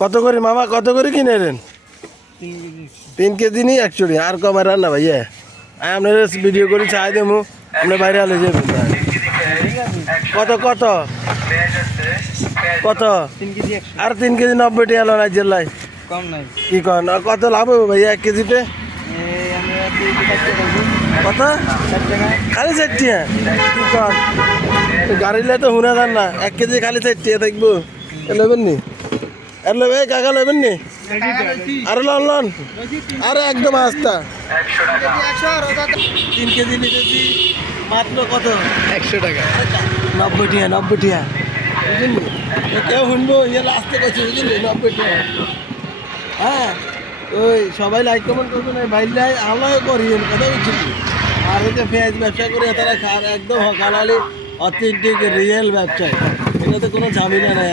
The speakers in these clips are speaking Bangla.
কত করে মামা, কত করে কিনেলেন? 3 কেজি নি একচুয়ালি আর কমায় রান্না ভাইয়া আপনার ভিডিও করে চাই দেবো আপনি বাইরে আলে যাবেন। কত কত কত? 3 কেজি 100 আর 3 কেজি 90 টাকা এলো না জেলায় কম নাই। কি কন? কত লাভ হবে ভাইয়া 1 কেজিতে? আমরা 2 টাকা করব। কত? 4 টাকা। খালি 4 টাকা? কি কন? গাড়িলে তো শুনে যান না 1 কেজি খালি 4 টাকা থাকবো। নেবেন নি? আর নেবে কাকা নেবেন নি? আরে লন লন আরে একদম আস্তা 3 কেজি নিতেছি মাত্র কত? 100 টাকা। 90 টাকা 90 টাকা বুঝলেন নি? কেউ শুনবো ইয়ে লাস্টে করছে বুঝলেন 90 টাকা। হ্যাঁ ওই সবাই লাইক কমেন্ট করবেন বাইরে আমরাও করি কথা বলছি। আর ওই যে পেঁয়াজ ব্যবসা করে তারা একদম হালালি অথেন্টিক রিয়েল ব্যবসায়, এটাতে কোনো ঝামেলা নাই।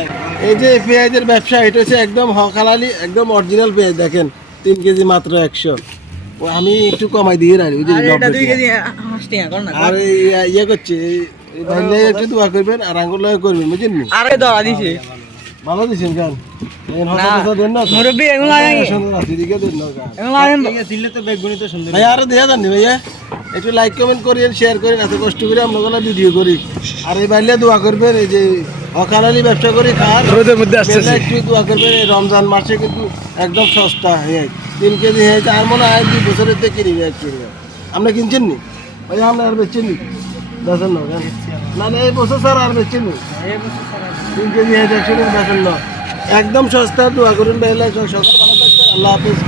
এই যে পেঁয়াজের ব্যবসা এটা হচ্ছে একদম হকালালি একদম অরিজিনাল পেঁয়াজ দেখেন 3 কেজি মাত্র 100। আমি একটু কমাই দিয়ে রাখি বুঝলি। এটা 2 কেজি 80 টাকা কর না। আর ইয়ে করছে এই ভাইলে একটু দোয়া করবেন আর আঙ্গুল করবেন বুঝলেন। আরে দড়া দিছে। ভালো দিছেন গান মুরব্বি এগুলো আগে দিলে তো বেগুনি তো সুন্দর ভাই। আরো দেয়া জানি ভাইয়া একটু লাইক কমেন্ট করেন শেয়ার করেন এত কষ্ট করে আমরা ভিডিও করি। আর এই বাইলে দোয়া করবেন এই যে অকালালি ব্যবসা করি খান রোদের মধ্যে আসছে একটু দোয়া করবেন। এই রমজান মাসে কিন্তু একদম সস্তা 3 কেজি হয়েছে আর মনে হয় 2 বছরের থেকে কিনি অ্যাকচুয়ালি। আপনি কিনছেন নি ভাই? আপনি আর বেচছেন নি? বেচেন না না না এই বছর স্যার আর বেচছেন নি? 3 কেজি হয়েছে অ্যাকচুয়ালি বেচেন না একদম সস্তা। দোয়া করুন ভাই সকাল ভালো থাকবেন। আল্লাহ হাফিজ।